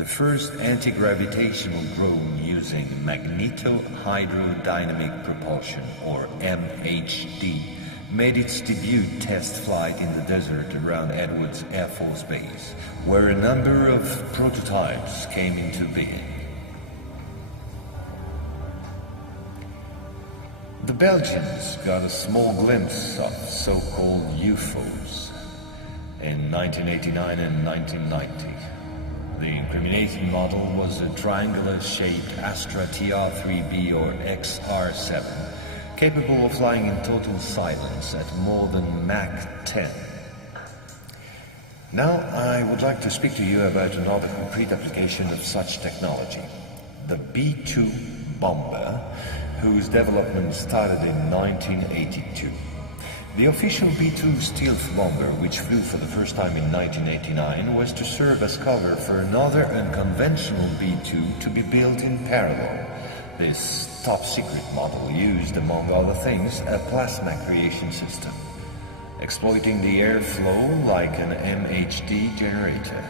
The first anti-gravitational drone using magneto-hydrodynamic propulsion, or MHD, made its debut test flight in the desert around Edwards Air Force Base, where a number of prototypes came into being. The Belgians got a small glimpse of so-called UFOs in 1989 and 1990. The incriminating model was a triangular-shaped Astra TR-3B or XR-7, capable of flying in total silence at more than Mach 10. Now I would like to speak to you about another concrete application of such technology, the B-2 bomber, whose development started in 1982. The official B-2 stealth bomber, which flew for the first time in 1989, was to serve as cover for another unconventional B-2 to be built in parallel. This top-secret model used, among other things, a plasma creation system, exploiting the airflow like an MHD generator.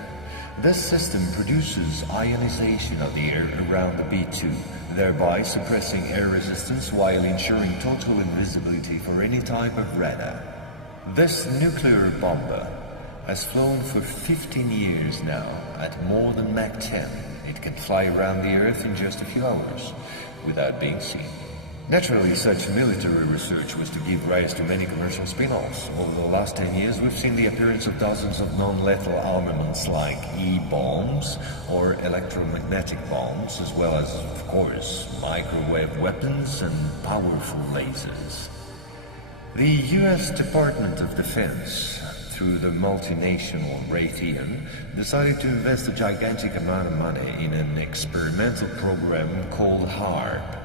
This system produces ionization of the air around the B-2, thereby suppressing air resistance while ensuring total invisibility for any type of radar. This nuclear bomber has flown for 15 years now at more than Mach 10. It can fly around the Earth in just a few hours without being seen. Naturally, such military research was to give rise to many commercial spin-offs. Over the last 10 years, we've seen the appearance of dozens of non-lethal armaments like E-bombs or electromagnetic bombs, as well as, of course, microwave weapons and powerful lasers. The US Department of Defense, through the multinational Raytheon, decided to invest a gigantic amount of money in an experimental program called HARP,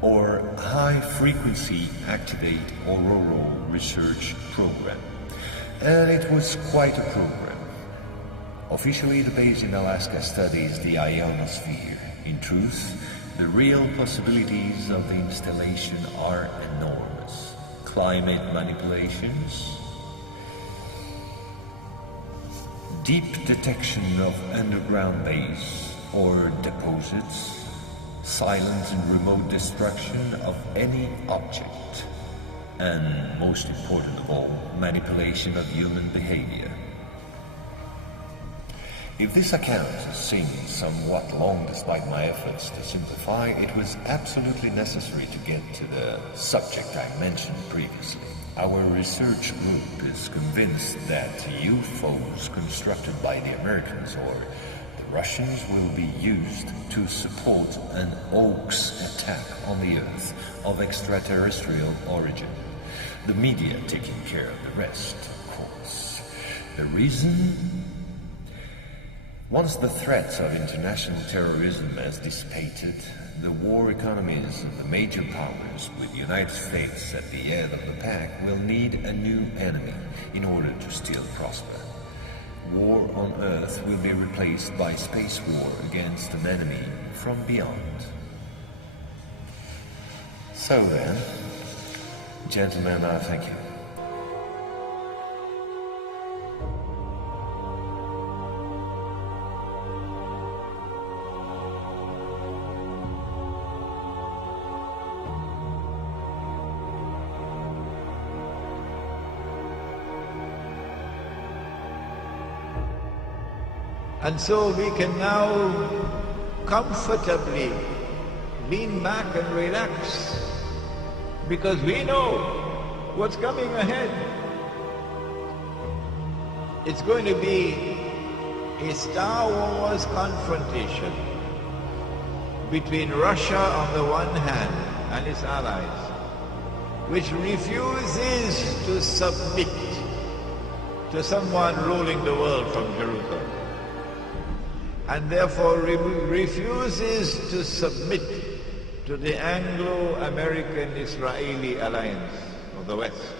or High Frequency Activate Auroral Research Program. And it was quite a program. Officially, the base in Alaska studies the ionosphere. In truth, the real possibilities of the installation are enormous. Climate manipulations, deep detection of underground base or deposits, silent and remote destruction of any object, and most important of all, manipulation of human behavior. If this account seems somewhat long despite my efforts to simplify, it was absolutely necessary to get to the subject I mentioned previously. Our research group is convinced that UFOs constructed by the Americans or Russians will be used to support an hoax attack on the Earth of extraterrestrial origin. The media taking care of the rest, of course. The reason? Once the threats of international terrorism has dissipated, the war economies of the major powers, with the United States at the head of the pack, will need a new enemy in order to still prosper. War on Earth will be replaced by space war against an enemy from beyond. So then, gentlemen, I thank you. And so we can now comfortably lean back and relax, because we know what's coming ahead. It's going to be a Star Wars confrontation between Russia on the one hand and its allies, which refuses to submit to someone ruling the world from Jerusalem, and therefore refuses to submit to the Anglo-American-Israeli alliance of the West.